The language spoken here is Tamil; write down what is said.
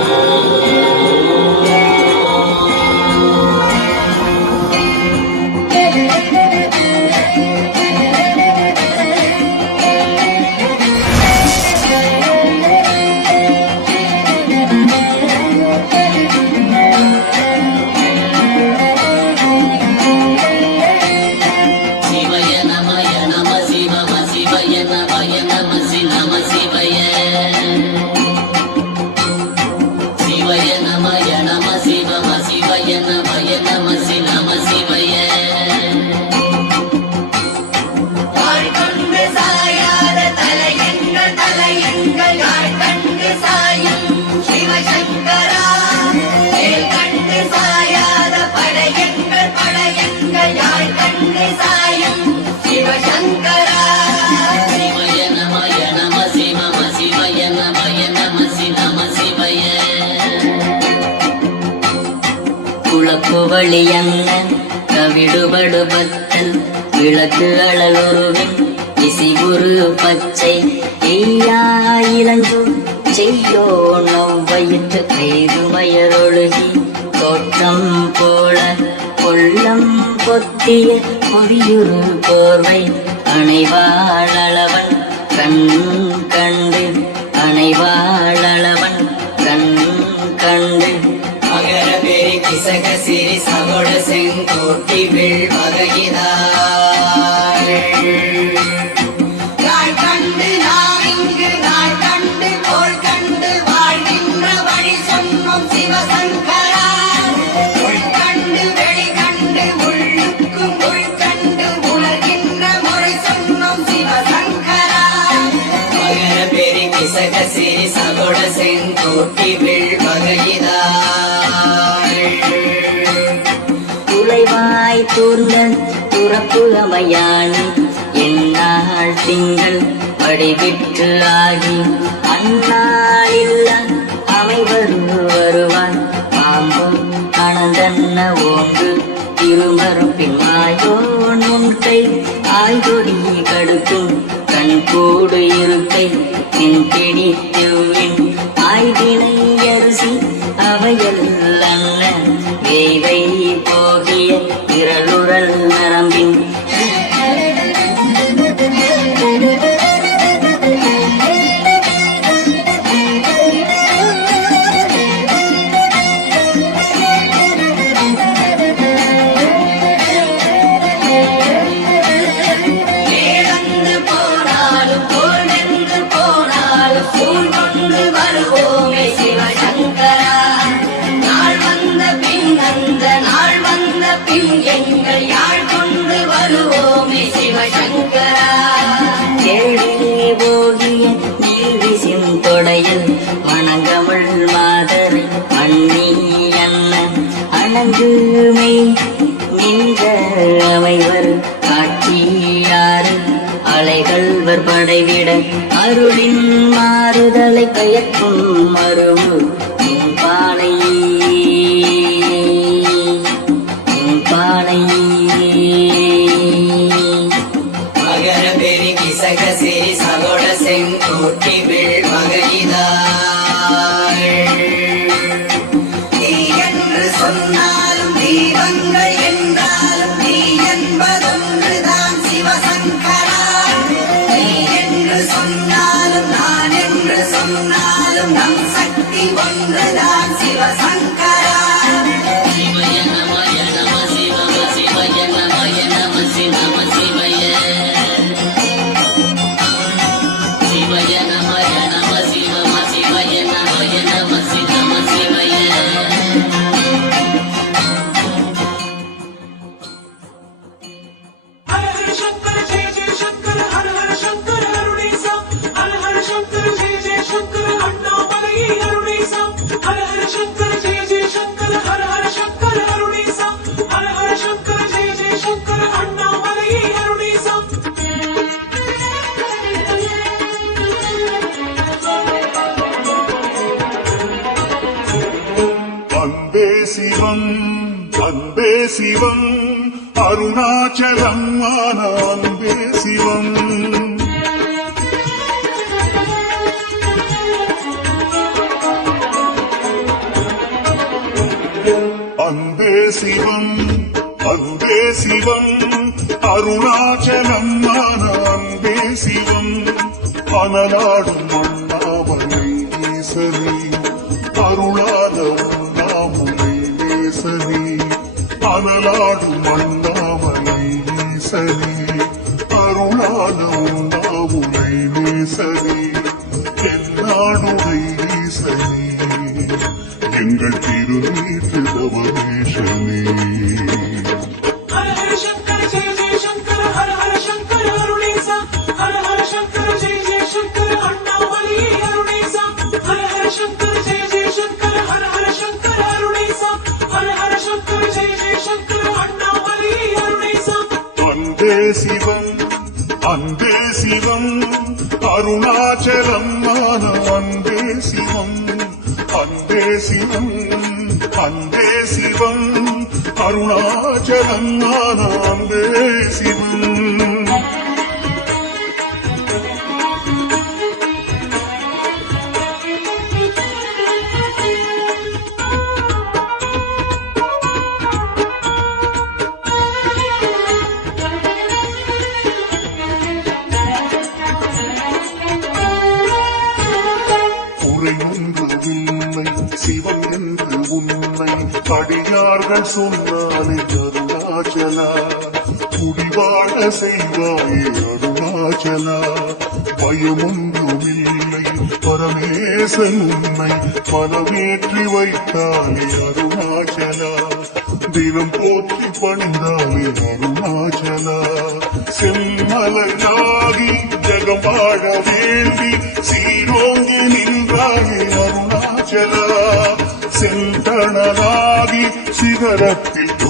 Música குளக்குவழியன்ன கவிடுபடு பக்தன் விளக்கு அழலுருவின் இசிகுரு பச்சை எய்யாயிலஞ்சு செய்யோ நவ்வயிற்று கைது கைதுமயரொழுகி தோற்றம் போல கொள்ளம் பொத்திய பொறியுரு போர்வை அணைவாழவன் கண் கண்டு அணைவாழவன் வாசக சிறி சகோட செங்கோட்டி வில் யாழ் கண்டு நாம் இங்கு நாள் கண்டு கோள் கண்டு வாழ்கின்ற வழி சொன்னோம் சிவசங்கரா வெளி கண்டு உள்ளுக்கும் முறை சொன்னோம் சிவசங்கரா மகர பெரி கிசக சிறி சகோட செங்கோட்டி வில் துளைவாய் தூர்ந்த துறப்பு அமையான். என்னால் திங்கள் வடிவிற்று ஆகி அந்நாளில்ல அமைவரு வருவான். பாம்பும் அனந்தன்ன ஓங்கு திருமறுப்பின் மாயோன் முன்கை ஆய்கொடி கடுக்கும். கண் கூடு இருக்கை நின் பிடித்துவின் ஆய்வினை போகிய நீவிசின் தொடையில் வணங்கமிழ் மாதரை மண்ணி அண்ண அணங்குமை நின்ற அமைவர் காட்சியாறு அலைகள்வர் படைவிட அருளின் மாறுதலை கயக்கும் மருவு ஒன்றுதான் சிவசங்கரா சிவய சிவம் அன்பே சிவம் அருணாச்சலம் அன்பே சிவம். அன்பே சிவம் அன்பே சிவம் அருணாச்சலம் அன்பே சிவம். அனலாடும் அனலாடும் அண்ணாமலை சரி அருளாத உண்ணாமுலை சரி என்னாடுடை சரி எங்கள் திருநீற்று தவமேஷனே அன்பே சிவம் அன்பே சிவம் அருணாச்சலம் ஞான அன்பே சிவம் அன்பே சிவம் அன்பே சிவம் அருணாச்சலம் ஞான அன்பே சிவம். சிவம் என்று உன்னை அடியார்கள் சொன்னாலே அருணாச்சலா. குடிவாழ செய்வாயே அருணாச்சலா. பயமொன்றுமில்லை பரமேசன் உன்னை மனமேற்றி வைத்தாலே அருணாச்சலா. தினம் போற்றி பணிந்தாலே அருணாச்சலா. செம்மலையாகி ஜெகம் செந்தணனாகி சிகரத்தில் தோன்றி வாழ